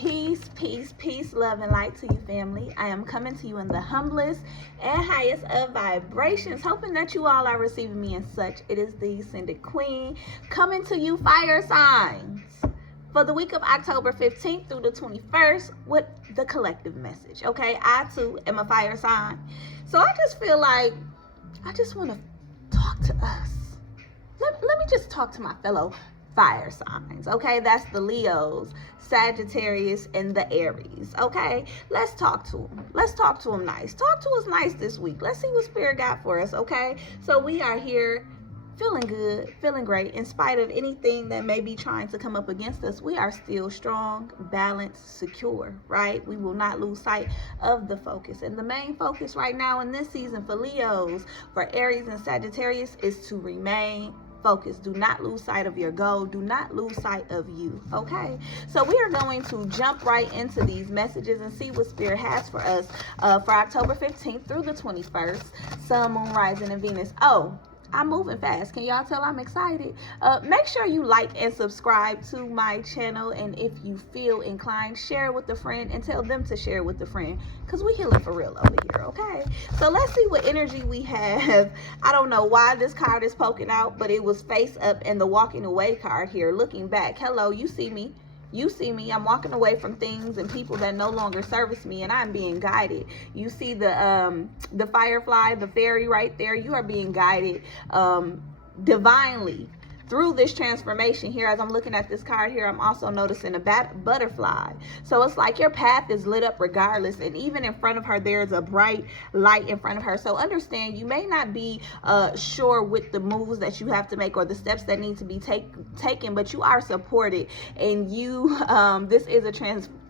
Peace, love, and light to you, family. I am coming to you in the humblest and highest of vibrations, hoping that you all are receiving me in such. It is the Ascended Queen coming to you, fire signs, for the week of October 15th through the 21st with the collective message. Okay, I too am a fire sign, so I just feel like I just want to talk to us. Let me just talk to my fellow fire signs. Okay, that's the Leos, Sagittarius, and the Aries. Okay, let's talk to them. Let's talk to them nice. Talk to us nice this week. Let's see what Spirit got for us. Okay, so we are here feeling good, feeling great. In spite of anything that may be trying to come up against us, we are still strong, balanced, secure, right? We will not lose sight of the focus. And the main focus right now in this season for Leos, for Aries and Sagittarius, is to remain focused. Do not lose sight of your goal. Do not lose sight of you. Okay, so we are going to jump right into these messages and see what Spirit has for us for October 15th through the 21st. Sun, Moon, Rising, and Venus. Oh, I'm moving fast. Can y'all tell I'm excited? Make sure you like and subscribe to my channel, and if you feel inclined, share it with a friend and tell them to share it with a friend, because we healing for real over here. Okay, so let's see what energy we have. I don't know why this card is poking out, but it was face up and the walking away card here. Looking back, hello, you see me. You see me. I'm walking away from things and people that no longer service me, and I'm being guided. You see the firefly, the fairy right there. You are being guided divinely through this transformation here. As I'm looking at this card here, I'm also noticing a butterfly. So it's like your path is lit up regardless, and even in front of her there's a bright light in front of her. So understand, you may not be sure with the moves that you have to make or the steps that need to be taken, but you are supported, and you this is a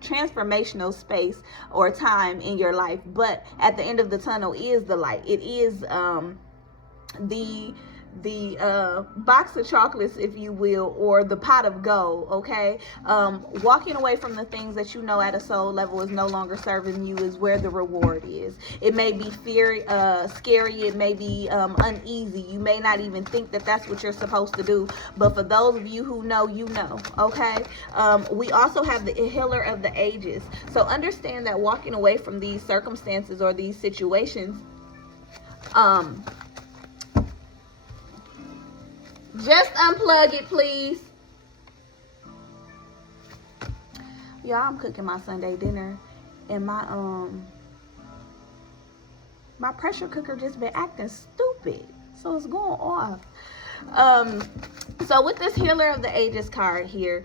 transformational space or time in your life. But at the end of the tunnel is the light. It is the box of chocolates, if you will, or the pot of gold. Okay, walking away from the things that you know at a soul level is no longer serving you is where the reward is. It may be scary, it may be uneasy. You may not even think that that's what you're supposed to do, but for those of you who know, you know. Okay, we also have the healer of the ages. So understand that walking away from these circumstances or these situations, just unplug it, please. Y'all, I'm cooking my Sunday dinner, and my pressure cooker just been acting stupid, so it's going off. So with this healer of the ages card here,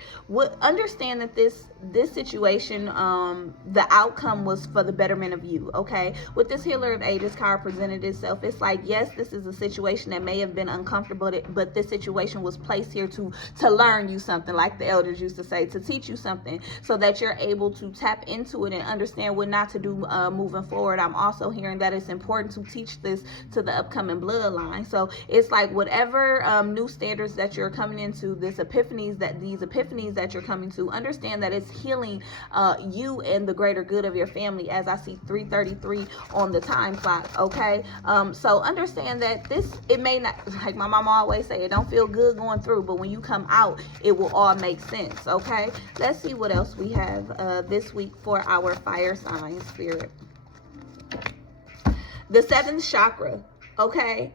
understand that this situation, the outcome was for the betterment of you. Okay, with this healer of ages card presented itself, it's like, yes, this is a situation that may have been uncomfortable, but this situation was placed here to learn you something, like the elders used to say, to teach you something, so that you're able to tap into it and understand what not to do moving forward. I'm also hearing that it's important to teach this to the upcoming bloodline. So it's like whatever new standards that you're coming into, these epiphanies that you're coming to, understand that it's healing you and the greater good of your family, as I see 3:33 on the time clock. Okay, so understand that it may not, like my mama always say, it don't feel good going through, but when you come out, it will all make sense. Okay, let's see what else we have this week for our fire sign spirit. The 7th chakra. Okay,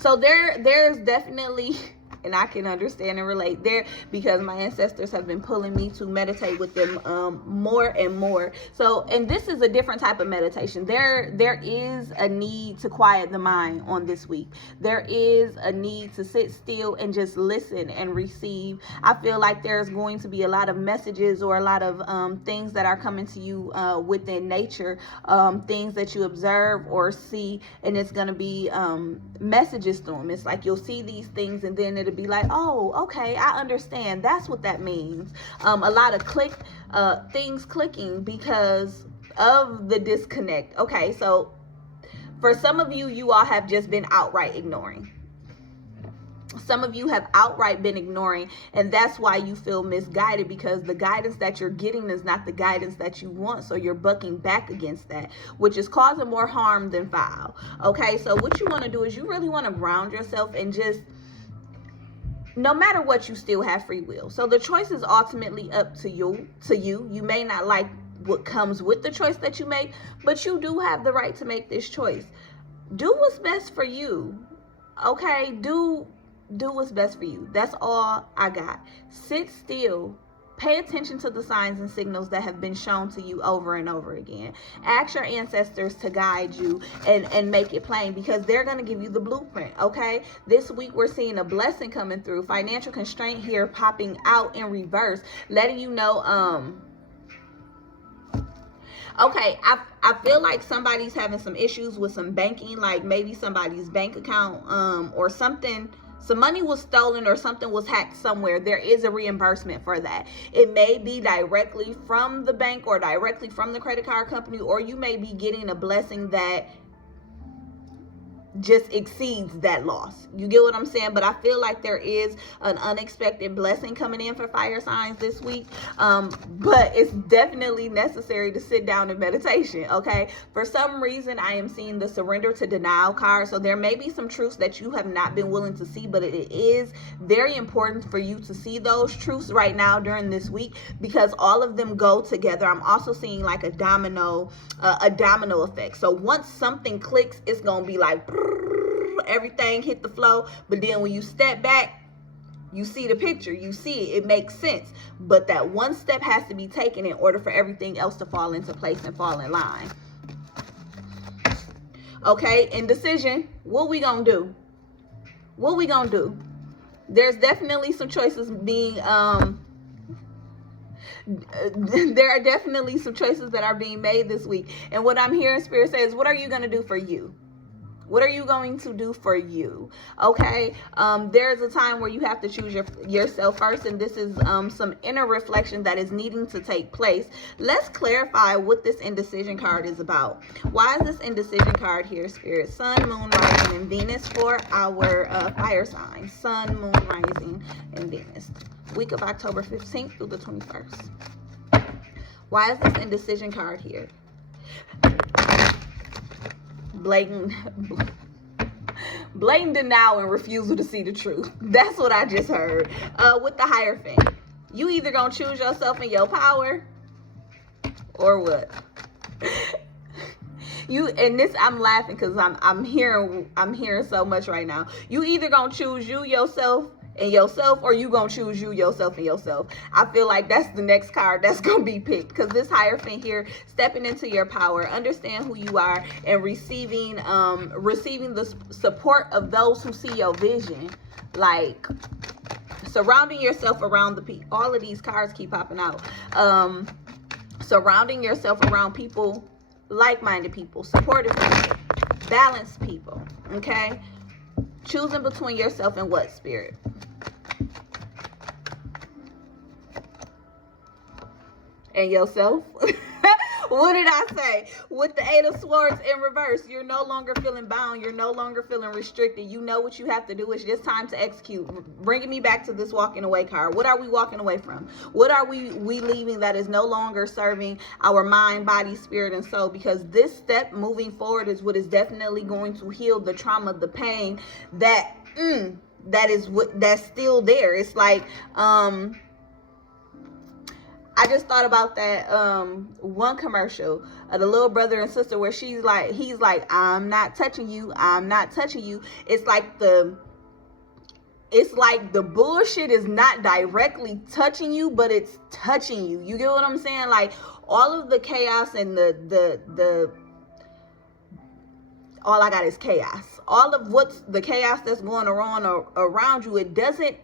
so there's definitely, and I can understand and relate there, because my ancestors have been pulling me to meditate with them more and more. So, and this is a different type of meditation. There is a need to quiet the mind on this week. There is a need to sit still and just listen and receive. I feel like there's going to be a lot of messages or a lot of things that are coming to you within nature, things that you observe or see, and it's going to be messages to them. It's like you'll see these things, and then it'll be like, oh, okay, I understand. That's what that means. A lot of things clicking because of the disconnect. Okay, so for some of you, you all have just been outright ignoring. Some of you have outright been ignoring, and that's why you feel misguided, because the guidance that you're getting is not the guidance that you want. So you're bucking back against that, which is causing more harm than foul. Okay, so what you want to do is you really want to ground yourself and just no matter what, you still have free will. So the choice is ultimately up to you. You may not like what comes with the choice that you make, but you do have the right to make this choice. Do what's best for you. Okay? Do what's best for you. That's all I got. Sit still. Pay attention to the signs and signals that have been shown to you over and over again. Ask your ancestors to guide you and make it plain, because they're going to give you the blueprint, okay? This week we're seeing a blessing coming through. Financial constraint here popping out in reverse, letting you know, okay, I feel like somebody's having some issues with some banking, like maybe somebody's bank account or something. Some money was stolen or something was hacked somewhere. There is a reimbursement for that. It may be directly from the bank or directly from the credit card company, or you may be getting a blessing that just exceeds that loss. You get what I'm saying? But I feel like there is an unexpected blessing coming in for fire signs this week. But it's definitely necessary to sit down in meditation, okay? For some reason, I am seeing the surrender to denial card. So there may be some truths that you have not been willing to see, but it is very important for you to see those truths right now during this week, because all of them go together. I'm also seeing like a domino effect. So once something clicks, it's going to be like everything hit the flow, but then when you step back, you see the picture, you see it makes sense. But that one step has to be taken in order for everything else to fall into place and fall in line. Okay, indecision. What we gonna do? What we gonna do? There's definitely some choices being there are definitely some choices that are being made this week. And what I'm hearing Spirit says, what are you gonna do for you? What are you going to do for you? Okay, there's a time where you have to choose yourself first, and this is some inner reflection that is needing to take place. Let's clarify what this indecision card is about. Why is this indecision card here, Spirit? Sun, Moon, Rising, and Venus for our fire sign. Sun, Moon, Rising, and Venus. Week of October 15th through the 21st. Why is this indecision card here? Blatant denial and refusal to see the truth. That's what I just heard. With the Hierophant, you either gonna choose yourself and your power, or what? I'm laughing because I'm hearing so much right now. You either gonna choose yourself, or you gonna choose yourself and yourself. I feel like that's the next card that's gonna be picked, because this Hierophant here, stepping into your power, understand who you are, and receiving the support of those who see your vision. Like surrounding yourself around the people. All of these cards keep popping out. Surrounding yourself around people, like-minded people, supportive people, balanced people. Okay, choosing between yourself and what, Spirit? And yourself. What did I say? With the Eight of Swords in reverse, you're no longer feeling bound. You're no longer feeling restricted. You know what you have to do. It's just time to execute. Bringing me back to this walking away card. What are we walking away from? What are we leaving that is no longer serving our mind, body, spirit, and soul? Because this step moving forward is what is definitely going to heal the trauma, the pain that's still there. It's like, I just thought about that one commercial of the little brother and sister where he's like, I'm not touching you. I'm not touching you. It's like the bullshit is not directly touching you, but it's touching you. You get what I'm saying? Like all of the chaos and the all I got is chaos. All of what's the chaos that's going on around you, it doesn't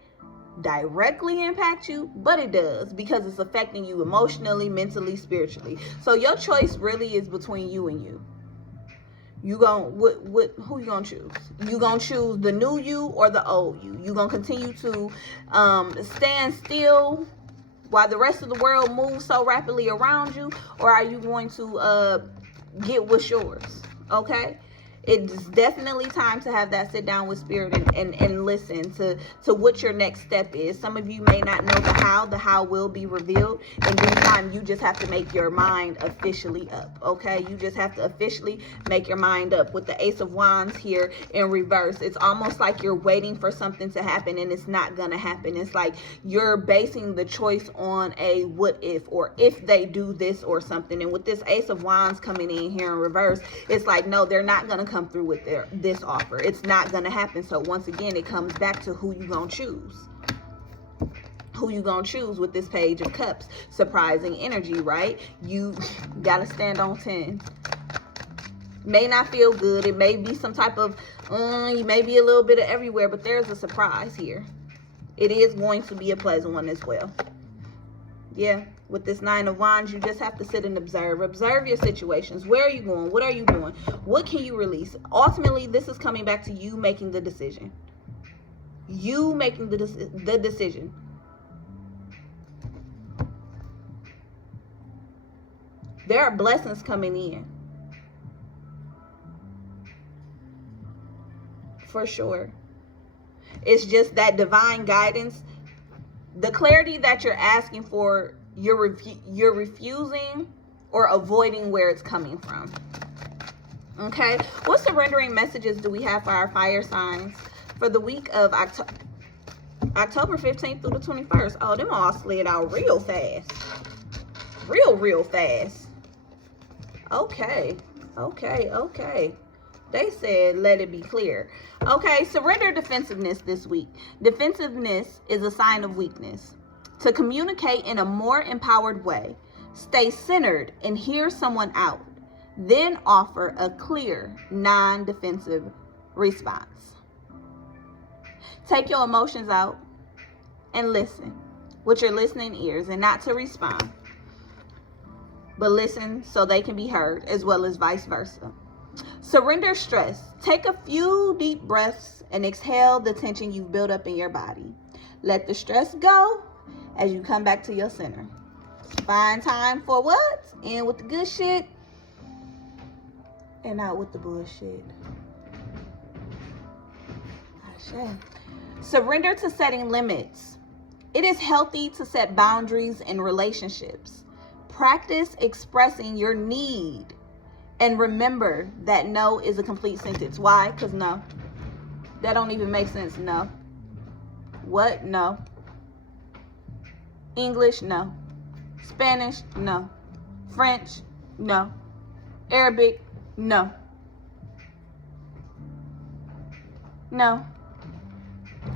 directly impact you, but it does, because it's affecting you emotionally, mentally, spiritually. So your choice really is between you and you. Who you gonna choose? You gonna choose the new you or the old you? You gonna continue to stand still while the rest of the world moves so rapidly around you, or are you going to get what's yours? Okay, It's definitely time to have that sit down with spirit and listen to what your next step is. Some of you may not know the how will be revealed in due time. You just have to make your mind officially up, okay? You just have to officially make your mind up. With the Ace of Wands here in reverse, it's almost like you're waiting for something to happen and it's not gonna happen. It's like you're basing the choice on a what if, or if they do this or something. And with this Ace of Wands coming in here in reverse, it's like, no, they're not gonna come through with this offer. It's not gonna happen. So once again, it comes back to who you gonna choose. Who you gonna choose with this Page of Cups? Surprising energy, right? You gotta stand on 10. May not feel good. It may be some type of you may be a little bit of everywhere, but there's a surprise here. It is going to be a pleasant one as well. Yeah, with this Nine of Wands, you just have to sit and observe. Observe your situations. Where are you going? What are you doing? What can you release? Ultimately, this is coming back to you making the decision. You making the decision. There are blessings coming in. For sure. It's just that divine guidance. The clarity that you're asking for, you're refusing or avoiding where it's coming from. Okay, what surrendering messages do we have for our fire signs for the week of October 15th through the 21st? Oh, them all slid out real fast. Real fast. Okay. They said, let it be clear. Okay, surrender defensiveness this week. Defensiveness is a sign of weakness. To communicate in a more empowered way, stay centered and hear someone out. Then offer a clear, non-defensive response. Take your emotions out and listen with your listening ears, and not to respond, but listen so they can be heard, as well as vice versa. Surrender stress. Take a few deep breaths and exhale the tension you've built up in your body. Let the stress go as you come back to your center. Find time for what? In with the good shit and out with the bullshit. Surrender to setting limits. It is healthy to set boundaries in relationships. Practice expressing your need. And remember that no is a complete sentence. Why? Because no. That don't even make sense. No. What? No. English? No. Spanish? No. French? No. Arabic? No. No.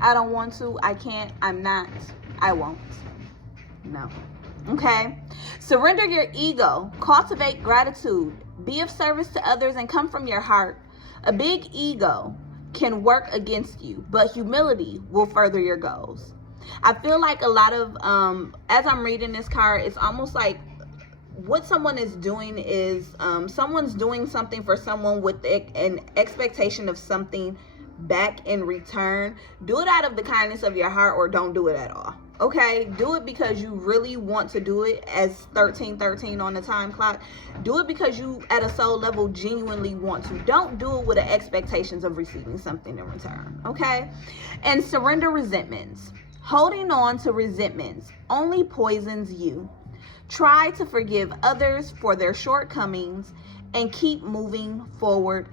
I don't want to. I can't. I'm not. I won't. No. Okay? Surrender your ego. Cultivate gratitude. Be of service to others and come from your heart. A big ego can work against you, but humility will further your goals. I feel like a lot of, as I'm reading this card, it's almost like what someone is doing is someone's doing something for someone with an expectation of something back in return. Do it out of the kindness of your heart, or don't do it at all. Okay, do it because you really want to do it, as 1313 on the time clock. Do it because you at a soul level genuinely want to. Don't do it with the expectations of receiving something in return. Okay, and surrender resentments. Holding on to resentments only poisons you. Try to forgive others for their shortcomings and keep moving forward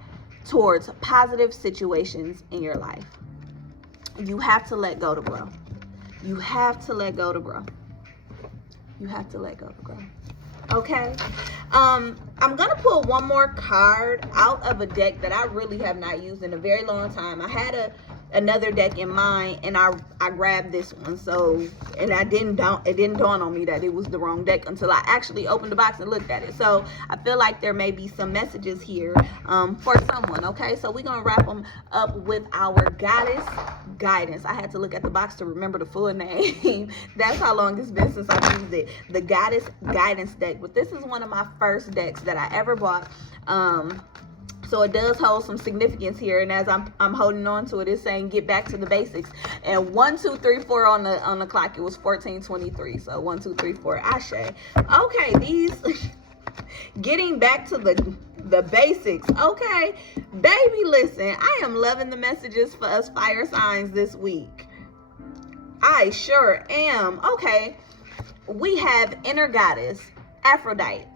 towards positive situations in your life. You have to let go to grow. You have to let go to grow. You have to let go to grow. Okay. I'm going to pull one more card out of a deck that I really have not used in a very long time. I had another deck in mind, and I grabbed this one. So, and it didn't dawn on me that it was the wrong deck until I actually opened the box and looked at it. So I feel like there may be some messages here for someone. Okay, so we're gonna wrap them up with our goddess guidance. I had to look at the box to remember the full name. That's how long it's been since I've used it. The goddess guidance deck. But this is one of my first decks that I ever bought. So it does hold some significance here, and as I'm holding on to it, it's saying get back to the basics. And 1, 2, 3, 4 on the clock, it was 14:23. So 1, 2, 3, 4. Ashe. Okay, these getting back to The basics, okay? Baby, listen, I am loving the messages for us fire signs this week. I sure am. Okay, we have inner goddess, Aphrodite.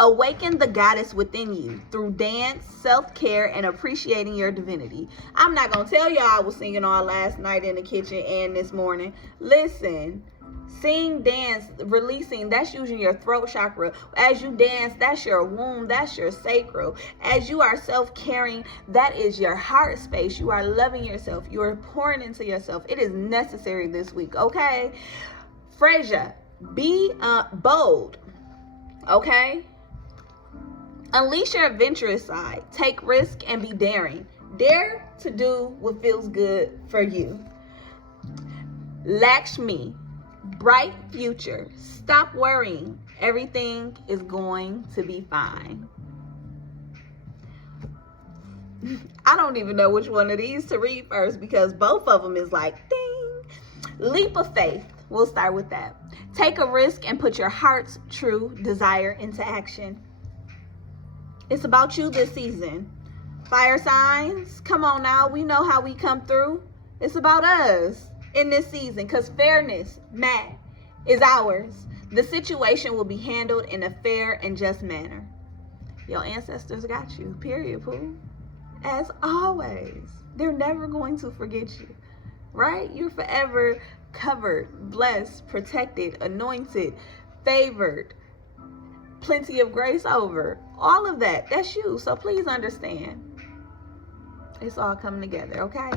Awaken the goddess within you through dance, self-care, and appreciating your divinity. I'm not going to tell y'all I was singing all last night in the kitchen and this morning. Listen, sing, dance, releasing, that's using your throat chakra. As you dance, that's your womb, that's your sacral. As you are self-caring, that is your heart space. You are loving yourself. You are pouring into yourself. It is necessary this week, okay? Frasier, be bold, okay? Unleash your adventurous side. Take risk and be daring. Dare to do what feels good for you. Lakshmi, bright future. Stop worrying. Everything is going to be fine. I don't even know which one of these to read first because both of them is like ding. Leap of faith. We'll start with that. Take a risk and put your heart's true desire into action. It's about you this season. Fire signs, come on now. We know how we come through. It's about us in this season because fairness, Matt, is ours. The situation will be handled in a fair and just manner. Your ancestors got you, period, poo. As always, they're never going to forget you, right? You're forever covered, blessed, protected, anointed, favored, plenty of grace over. All of that, that's you. So please understand. It's all coming together, okay?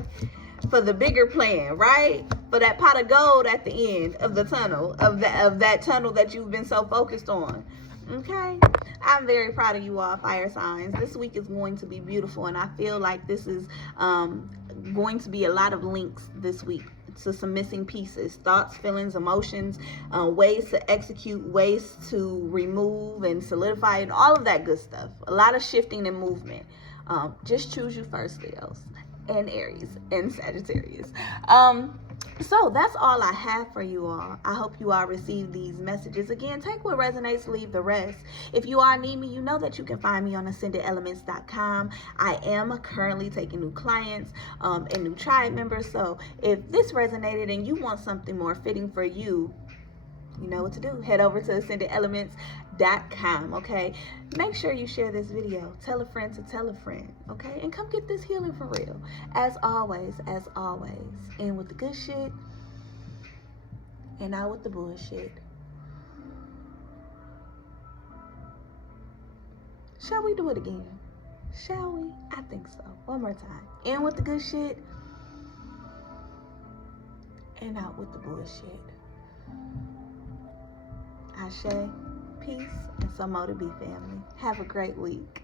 For the bigger plan, right? For that pot of gold at the end of the tunnel, of that tunnel that you've been so focused on. Okay? I'm very proud of you all, fire signs. This week is going to be beautiful, and I feel like this is going to be a lot of links this week to some missing pieces, thoughts, feelings, emotions, ways to execute, ways to remove and solidify, and all of that good stuff. A lot of shifting and movement. Just choose you first, Leos, and Aries, and Sagittarius. So that's all I have for you all. I hope you all receive these messages. Again, take what resonates, leave the rest. If you all need me, you know that you can find me on ascendedelements.com. I am currently taking new clients and new tribe members. So if this resonated and you want something more fitting for you, you know what to do. Head over to ascendedelements.com, okay? Make sure you share this video. Tell a friend to tell a friend, okay? And come get this healing for real. As always, in with the good shit and out with the bullshit. Shall we do it again? Shall we? I think so. One more time. In with the good shit and out with the bullshit. Ashe, peace, and some more to be, family. Have a great week.